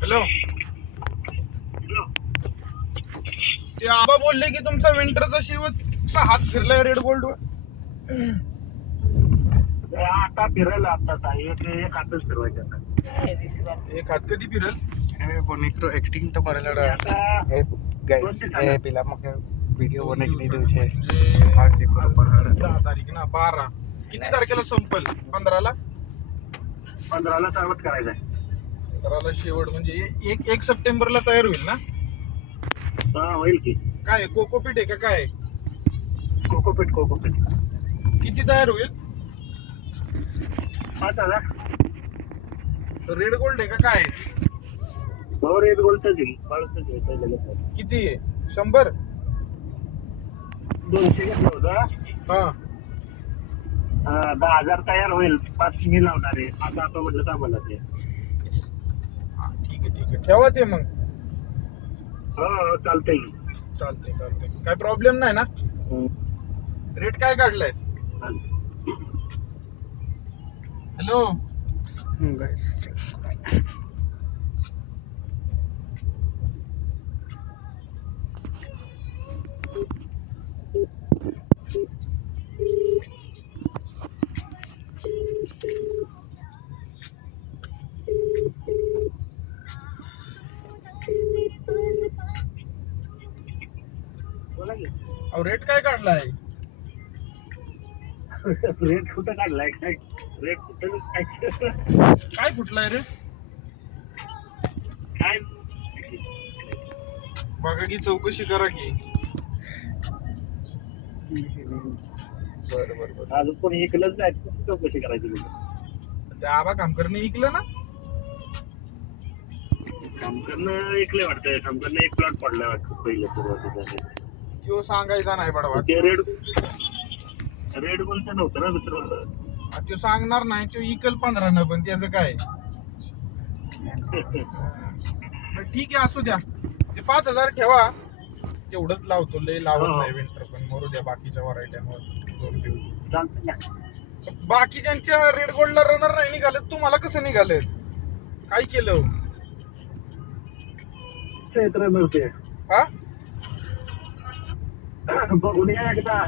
Hello. ते आबा बोलले की तुमचा विंटरचा शेवटचा हात फिरलाय रेड गोल्ड वर. आता फिरेल. आता एक हातच फिरवायचे आता. एक हात कधी फिरल? bonito acting तो करेला आता गाइस ए पिला मके व्हिडिओ बनने के लिए तुझे म्हणजे आज एक पहाड़ 10 तारीख ना 12 किती तारखेला संपल? 15ला 15ला सर्वच करायचंय. 15ला शेवट म्हणजे 1 सप्टेंबरला तयार होईल ना? हा होईल की. काय कोकोपीट आहे का काय? कोकोपीट किती तयार होईल? 5,000. रेड गोल्ड आहे का काय? हो रेड गोल्डच येईल. बाळूचंच येईल पहिल्याला. किती आहे? 100? 200 घेतलं होतं. हा 10,000 तयार होईल. 5 मी लावणार आहे. आता म्हटलं तर आम्हाला ते. ठीक आहे ठेवा ते मग. हो चालतंय. चालते काय प्रॉब्लेम नाही ना? रेट काय काढलाय? हॅलो. गाइस बोला की. अहो रेट काय काढलाय? रेट कुठं काढलाय काय? रेट कुठं काय? काय कुठलाय रे? काय बघा की चौकशी करा की. बरं अजून कोणी इकलंच नाही. चौकशी करायची तुला. त्या आबा कामकरने ऐकलं ना? कामकरनं ऐकलंय वाटतं. कामकरनं एक प्लॉट पडलाय वाटतं पहिलं सुरुवातीला. तो सांगायचा नाही बडवा. ते रेड गोल्डचं नव्हतं ना दुसरं होतं. तो सांगणार नाही. तो इकल 15 पण त्याचं काय? बरं, ठीक आहे असू द्या. ते 5,000 ठेवा. तेवढंच लावतो. लय लावत हो. नाही विंटर पण मरू द्या बाकीच्या व्हरायट्यांवर जोर देऊ. चालतंय ना. बाकीच्यांच्या रेड गोल्डला रनर नाही निघाले. तुम्हाला कसं निघाले? काय केलं? क्षेत्र नव्हते. हा बघून या एकदा.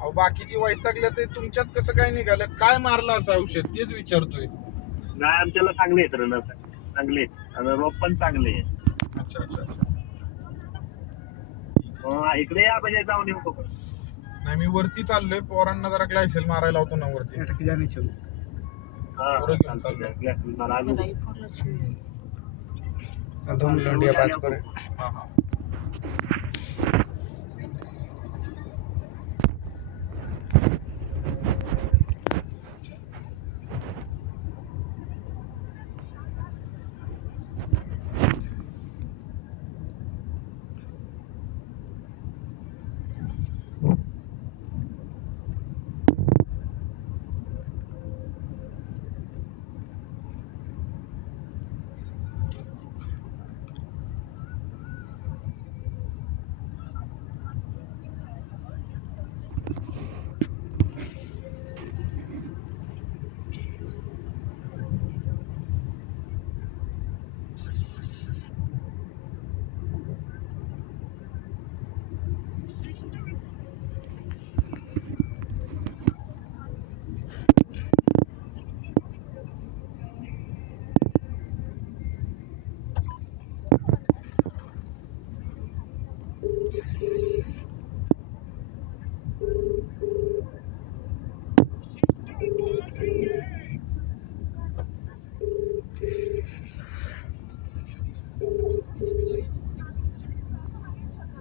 अहो बाकीची वैतागल्या ते तुमच्यात कसं काय निघालं? काय मारलं असं औषध तेच विचारतोय. नाही आमच्याला चांगले आहेत रनर. चांगले आहेत. आणि रोप पण चांगले आहे. अच्छा इकडे या म्हणजे जाऊन येऊ बघू. नाही मी वरती चाललोय. पोरांना जरा ग्लायसेल मारायला होतो ना वरती. एटा की जाने छो बरं घेऊन चाललोय. मला अजून 2 लंडिया बाज करे हा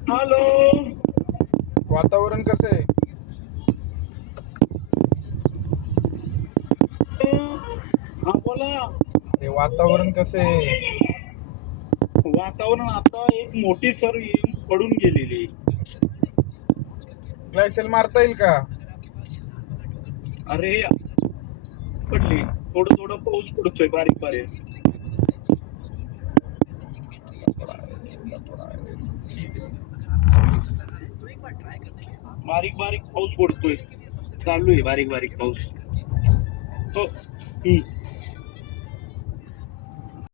हॅलो. वातावरण कसं आहे? हा बोला. हे वातावरण कसं आहे? वातावरण आता एक मोठी सर येऊन पडून गेलेली. ग्लायसेल मारता येईल का? अरे पडली. थोडं पाऊस पडतोय बारीक बारीक पाऊस पडतोय. चालू आहे बारीक पाऊस. हो.